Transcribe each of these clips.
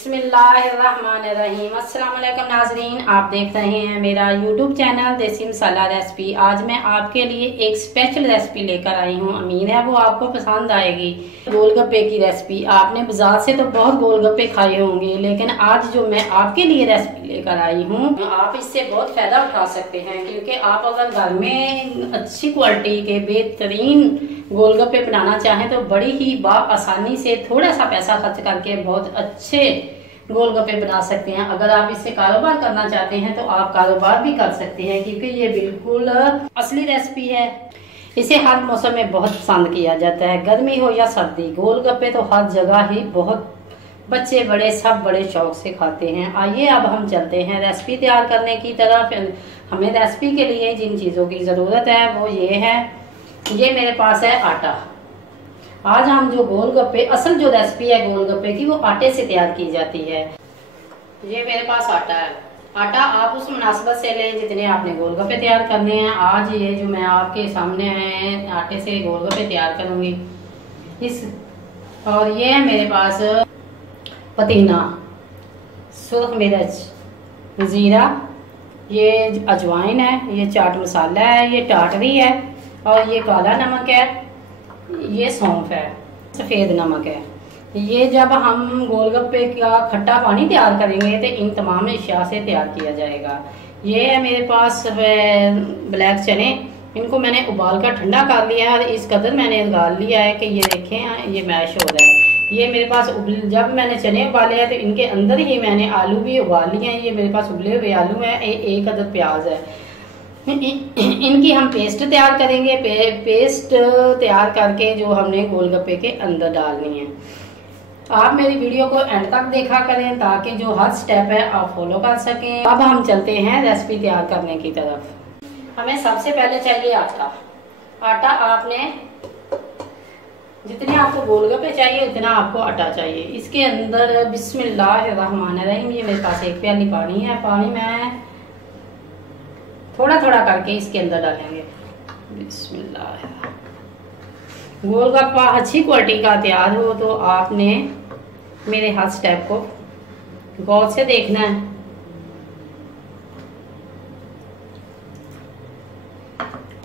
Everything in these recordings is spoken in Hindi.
बिस्मिल्लाहिर्रहमानिर्रहीम। अस्सलाम वालेकुम नाजरीन, आप देख रहे हैं मेरा यूट्यूब चैनल देसी मसाला रेसिपी। आज मैं आपके लिए एक स्पेशल रेसिपी लेकर आई हूँ। उम्मीद है वो आपको पसंद आएगी। गोलगप्पे की रेसिपी। आपने बाजार से तो बहुत गोलगप्पे खाए होंगे, लेकिन आज जो मैं आपके लिए रेसिपी लेकर आई हूँ आप इससे बहुत फायदा उठा सकते हैं, क्योंकि आप अगर घर में अच्छी क्वालिटी के बेहतरीन गोलगप्पे बनाना चाहें तो बड़ी ही आसानी से थोड़ा सा पैसा खर्च करके बहुत अच्छे गोलगप्पे बना सकते हैं। अगर आप इससे कारोबार करना चाहते हैं तो आप कारोबार भी कर सकते हैं, क्योंकि ये बिल्कुल असली रेसिपी है। इसे हर मौसम में बहुत पसंद किया जाता है, गर्मी हो या सर्दी। गोलगप्पे तो हर जगह ही बहुत बच्चे बड़े सब बड़े शौक से खाते हैं। आइए अब हम चलते हैं रेसिपी तैयार करने की तरफ। हमें रेसिपी के लिए जिन चीज़ों की ज़रूरत है वो ये है। ये मेरे पास है आटा। आज हम जो गोलगप्पे, असल जो रेसिपी है गोलगप्पे की, वो आटे से तैयार की जाती है। ये मेरे पास आटा है। आटा आप उस मुनासिबत से लें जितने आपने गोलगप्पे तैयार करने हैं। आज ये जो मैं आपके सामने है आटे से गोलगप्पे तैयार करूंगी। और ये है मेरे पास पुदीना, सुर्ख मिर्च, जीरा, ये अजवाइन है, ये चाट मसाला है, ये टाटरी है, और ये काला नमक है, ये सौंफ है, सफ़ेद नमक है। ये जब हम गोलगप्पे का खट्टा पानी तैयार करेंगे तो इन तमाम अशिया से तैयार किया जाएगा। ये है मेरे पास ब्लैक चने। इनको मैंने उबाल कर ठंडा कर लिया है और इस कदर मैंने उबाल लिया है कि ये देखें ये मैश हो रहा है। ये मेरे पास जब मैंने चने उबाले हैं तो इनके अंदर ही मैंने आलू भी उबाल लिए हैं। ये मेरे पास उबले हुए आलू हैं, एक अदद प्याज है। इनकी हम पेस्ट तैयार करेंगे। पेस्ट तैयार करके जो हमने गोलगप्पे के अंदर डालनी है। आप मेरी वीडियो को एंड तक देखा करें ताकि जो हर स्टेप है आप फॉलो कर सकें। अब हम चलते हैं रेसिपी तैयार करने की तरफ। हमें सबसे पहले चाहिए आटा। आटा आपने जितने आपको गोलगप्पे चाहिए उतना आपको आटा चाहिए। इसके अंदर बिस्मिल्लाहिर्रहमानिर्रहीम, ये मेरे पास एक प्याली पानी है। पानी में थोड़ा थोड़ा करके इसके अंदर डालेंगे। बिस्मिल्लाह। गोलगप्पा अच्छी क्वालिटी का तैयार हो तो आपने मेरे हर स्टेप को गौर से देखना है।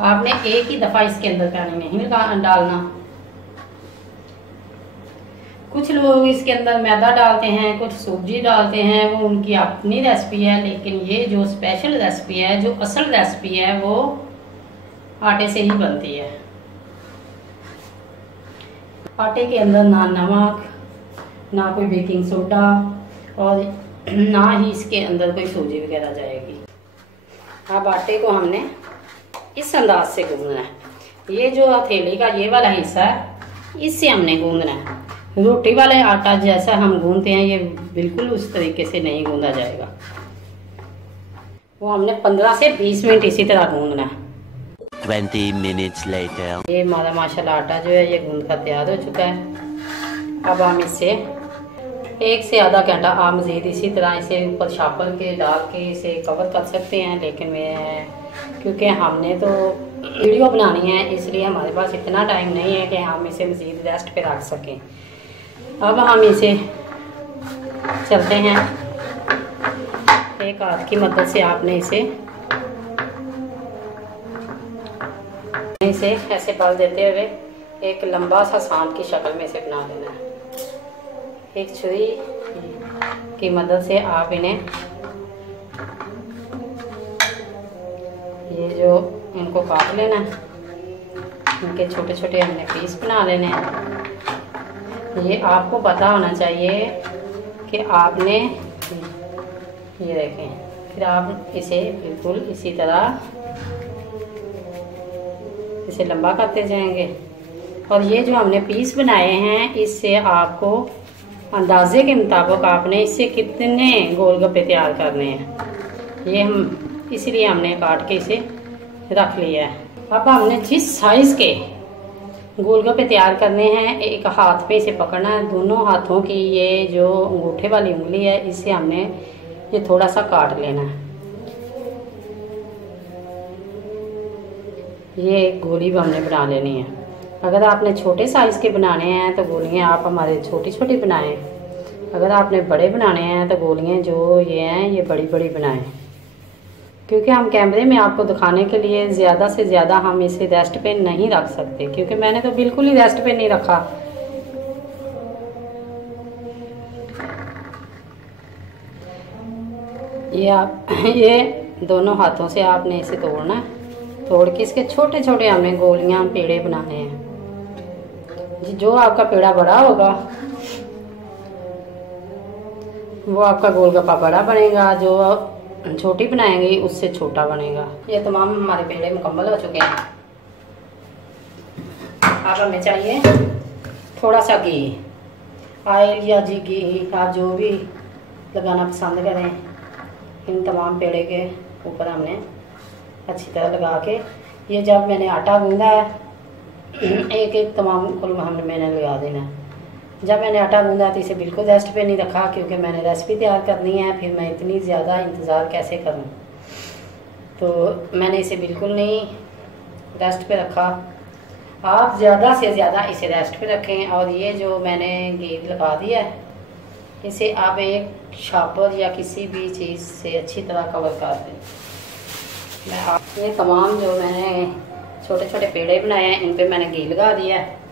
आपने एक ही दफा इसके अंदर पानी नहीं डालना। कुछ लोग इसके अंदर मैदा डालते हैं, कुछ सूजी डालते हैं, वो उनकी अपनी रेसिपी है। लेकिन ये जो स्पेशल रेसिपी है, जो असल रेसिपी है, वो आटे से ही बनती है। आटे के अंदर ना नमक, ना कोई बेकिंग सोडा, और ना ही इसके अंदर कोई सूजी वगैरह जाएगी। अब आटे को हमने इस अंदाज से गूंदना है। ये जो हथेली का ये वाला हिस्सा है, इससे हमने गूंदना है। रोटी वाले आटा जैसा हम गूंदते हैं ये बिल्कुल उस तरीके से नहीं गूंदा जाएगा। वो हमने 15 से 20 मिनट इसी तरह गूंदना है। 20 minutes later. ये हमारा माशाल्लाह आटा जो है ये गूंद कर तैयार हो चुका है। अब हम इससे 1 से आधा घंटा आप मज़ीद इसी तरह इसे ऊपर शापर के डाल के इसे कवर कर सकते हैं। लेकिन क्योंकि हमने तो वीडियो बनानी है इसलिए हमारे पास इतना टाइम नहीं है कि हम इसे मज़ीद रेस्ट पे रख सकें। अब हम इसे चलते हैं। एक हाथ की मदद से आपने इसे ऐसे बल देते हुए एक लंबा सा सांप की शक्ल में इसे बना देना है। एक छुरी की मदद से आप इन्हें ये जो इनको काट लेना है। इनके छोटे छोटे हमने पीस बना लेने हैं। ये आपको पता होना चाहिए कि आपने ये देखें, फिर आप इसे बिल्कुल इसी तरह इसे लंबा करते जाएंगे। और ये जो हमने पीस बनाए हैं इससे आपको अंदाजे के मुताबिक आपने इससे कितने गोलगप्पे तैयार करने हैं ये हम इसलिए हमने काट के इसे रख लिया है। अब हमने जिस साइज के गोलगप्पे तैयार करने हैं, एक हाथ पे इसे पकड़ना है। दोनों हाथों की ये जो अंगूठे वाली उंगली है इससे हमने ये थोड़ा सा काट लेना है। ये एक गोली भी हमने बना लेनी है। अगर आपने छोटे साइज के बनाने हैं तो गोलियां आप हमारे छोटी छोटी बनाएं। अगर आपने बड़े बनाने हैं तो गोलियाँ जो ये हैं ये बड़ी बड़ी बनाएं, क्योंकि हम कैमरे में आपको दिखाने के लिए ज़्यादा से ज़्यादा हम इसे रेस्ट पे नहीं रख सकते, क्योंकि मैंने तो बिल्कुल ही रेस्ट पे नहीं रखा। ये दोनों हाथों से आपने इसे तोड़ना है। तोड़ के इसके छोटे छोटे हमने गोलियां पेड़े बनाने हैं। जो आपका पेड़ा बड़ा होगा वो आपका गोलगप्पा बड़ा बनेगा, जो छोटी बनाएंगे उससे छोटा बनेगा। ये तमाम हमारे पेड़े मुकम्मल हो चुके हैं। अब हमें चाहिए थोड़ा सा घी, ऑयल या घी आप जो भी लगाना पसंद करें। इन तमाम पेड़े के ऊपर हमने अच्छी तरह लगा के, ये जब मैंने आटा गूंदा है एक एक तमाम कुल मैंने लगा देना है। जब मैंने आटा गूंदा तो इसे बिल्कुल रेस्ट पे नहीं रखा, क्योंकि मैंने रेसिपी तैयार करनी है, फिर मैं इतनी ज़्यादा इंतज़ार कैसे करूं। तो मैंने इसे बिल्कुल नहीं रेस्ट पे रखा। आप ज़्यादा से ज़्यादा इसे रेस्ट पे रखें। और ये जो मैंने घी लगा दिया है इसे आप एक शापर या किसी भी चीज़ से अच्छी तरह कवर कर दें। ये तमाम जो मैंने छोटे छोटे पेड़े बनाए हैं इन पे मैंने घी लगा दिया है।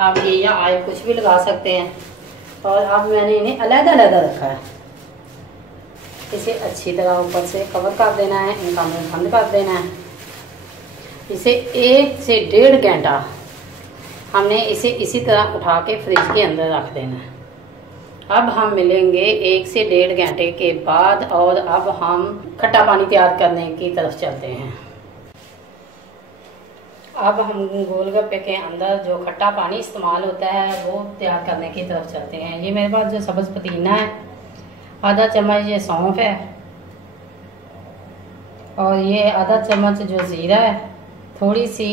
आप घी या ऑयल कुछ भी लगा सकते हैं। और अब मैंने इन्हें अलग-अलग रखा है। इसे अच्छी तरह ऊपर से कवर कर देना है, इनका मुंह बंद कर देना है। इसे 1 से 1.5 घंटा हमने इसे इसी तरह उठा के फ्रिज के अंदर रख देना है। अब हम मिलेंगे 1 से 1.5 घंटे के बाद, और अब हम खट्टा पानी तैयार करने की तरफ चलते हैं। अब हम गोलगप्पे के अंदर जो खट्टा पानी इस्तेमाल होता है वो तैयार करने की तरफ चलते हैं। ये मेरे पास जो सब्ज़ पुदीना है, आधा चम्मच ये सौंफ है, और ये आधा चम्मच जो ज़ीरा है, थोड़ी सी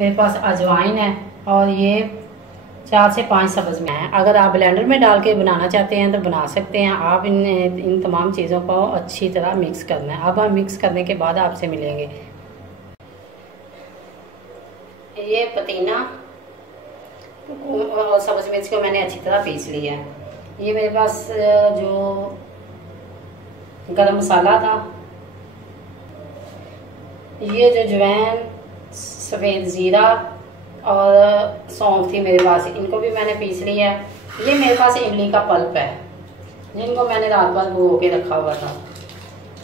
मेरे पास अजवाइन है, और ये 4 से 5 सब्ज़ में है। अगर आप ब्लेंडर में डाल के बनाना चाहते हैं तो बना सकते हैं। आप इन तमाम चीज़ों को अच्छी तरह मिक्स करना है। अब हम मिक्स करने के बाद आपसे मिलेंगे। ये पुदीना और सब्ज़ मिर्च को मैंने अच्छी तरह पीस लिया है। ये मेरे पास जो गरम मसाला था, ये जो अजवाइन, सफ़ेद ज़ीरा और सौंफ थी मेरे पास, इनको भी मैंने पीस लिया है। ये मेरे पास इमली का पल्प है जिनको मैंने रात भर भिगो के रखा हुआ था।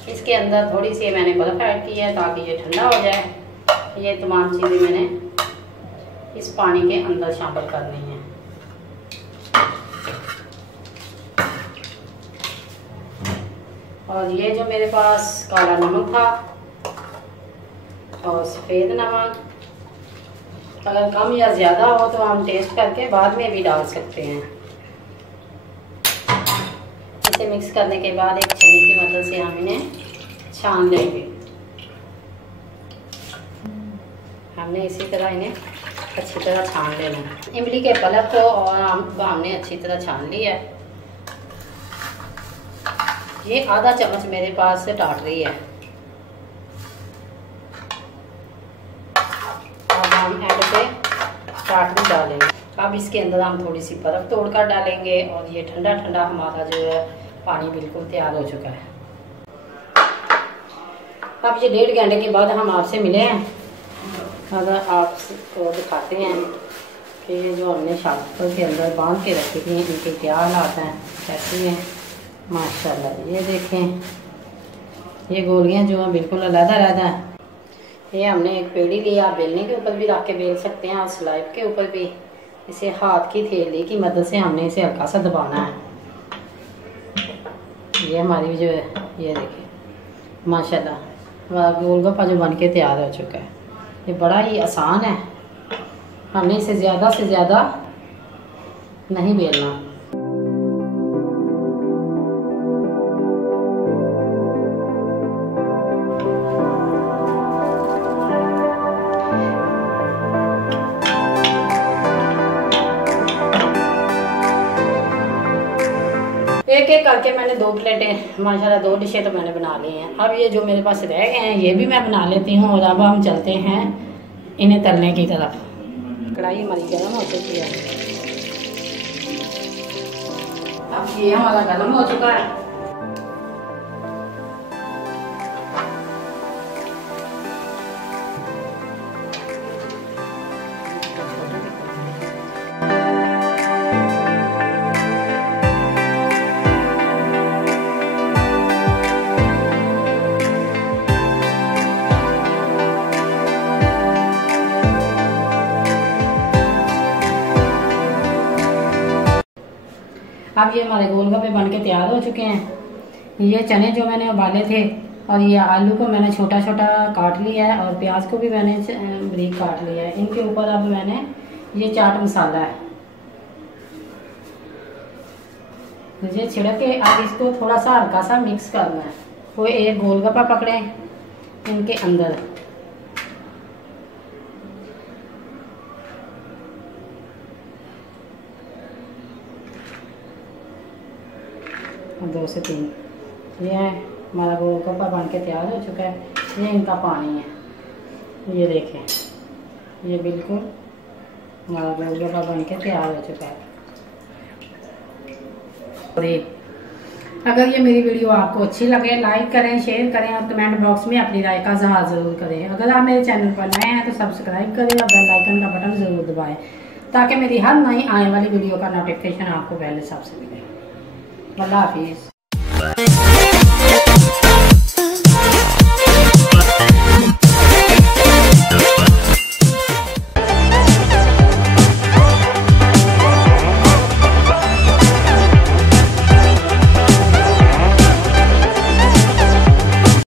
इसके अंदर थोड़ी सी मैंने बर्फ़ ऐड की है ताकि ये ठंडा हो जाए। ये तमाम चीज़ें मैंने इस पानी के अंदर शामिल करनी है। और ये जो मेरे पास काला नमक था और सफ़ेद नमक, अगर कम या ज़्यादा हो तो हम टेस्ट करके बाद में भी डाल सकते हैं। इसे मिक्स करने के बाद एक छन्नी की मदद से हम इन्हें छान लेंगे। हमने इसी तरह इन्हें अच्छी तरह छान लेना है। इमली के पल्प को और हमने अच्छी तरह छान लिया है। ये आधा चम्मच मेरे पास से टाटरी है। अब हम ऐड पे टाटरी डालेंगे। अब इसके अंदर हम थोड़ी सी बर्फ़ तोड़कर डालेंगे, और ये ठंडा ठंडा हमारा जो है पानी बिल्कुल तैयार हो चुका है। अब ये 1.5 घंटे के बाद हम आपसे मिले हैं। अगर आपको दिखाते हैं कि ये जो हमने शापर के अंदर बांध के रखी थी इनके क्या हालात हैं, कैसी हैं। माशाल्लाह ये देखें, ये गोलियां जो हैं बिल्कुल अलग-अलग हैं। ये हमने एक पेड़ी लिया, बेलने के ऊपर भी रख के बेल सकते हैं और स्लाइड के ऊपर भी। इसे हाथ की थैली की मदद से हमने इसे हल्का सा दबाना है। ये हमारी जो है ये देखिए माशाल्लाह गोलगप्पा जो बन के तैयार हो चुका है। ये बड़ा ही आसान है, हमने इसे ज़्यादा से ज़्यादा नहीं बेलना। एक एक करके मैंने 2 प्लेटें माशाल्लाह 2 डिशें तो मैंने बना ली हैं। अब ये जो मेरे पास रह गए हैं ये भी मैं बना लेती हूँ। और अब हम चलते हैं इन्हें तलने की तरफ। कढ़ाई हमारी गर्म हो चुकी है। अब ये हमारा गर्म हो चुका है। अब ये हमारे गोलगप्पे बन के तैयार हो चुके हैं। ये चने जो मैंने उबाले थे और ये आलू को मैंने छोटा छोटा काट लिया है और प्याज को भी मैंने बारीक काट लिया है। इनके ऊपर अब मैंने ये चाट मसाला है मुझे छिड़क के अब इसको थोड़ा सा हल्का सा मिक्स करना है। वो एक गोलगप्पा पकड़े इनके अंदर, दो से तीन। ये है हमारा गोलगप्पा बन के तैयार हो चुका है। ये इनका पानी है, ये देखें, ये बिल्कुल हमारा गोलगप्पा बन के तैयार हो चुका है। और अगर ये मेरी वीडियो आपको अच्छी लगे लाइक करें, शेयर करें और कमेंट बॉक्स में अपनी राय का इज़हार ज़रूर करें। अगर आप मेरे चैनल पर नए हैं तो सब्सक्राइब करें और बेल आइकन का बटन ज़रूर दबाएं ताकि मेरी हर नई आने वाली वीडियो का नोटिफिकेशन आपको पहले सबसे मिले। अल्लाह हाफिज़।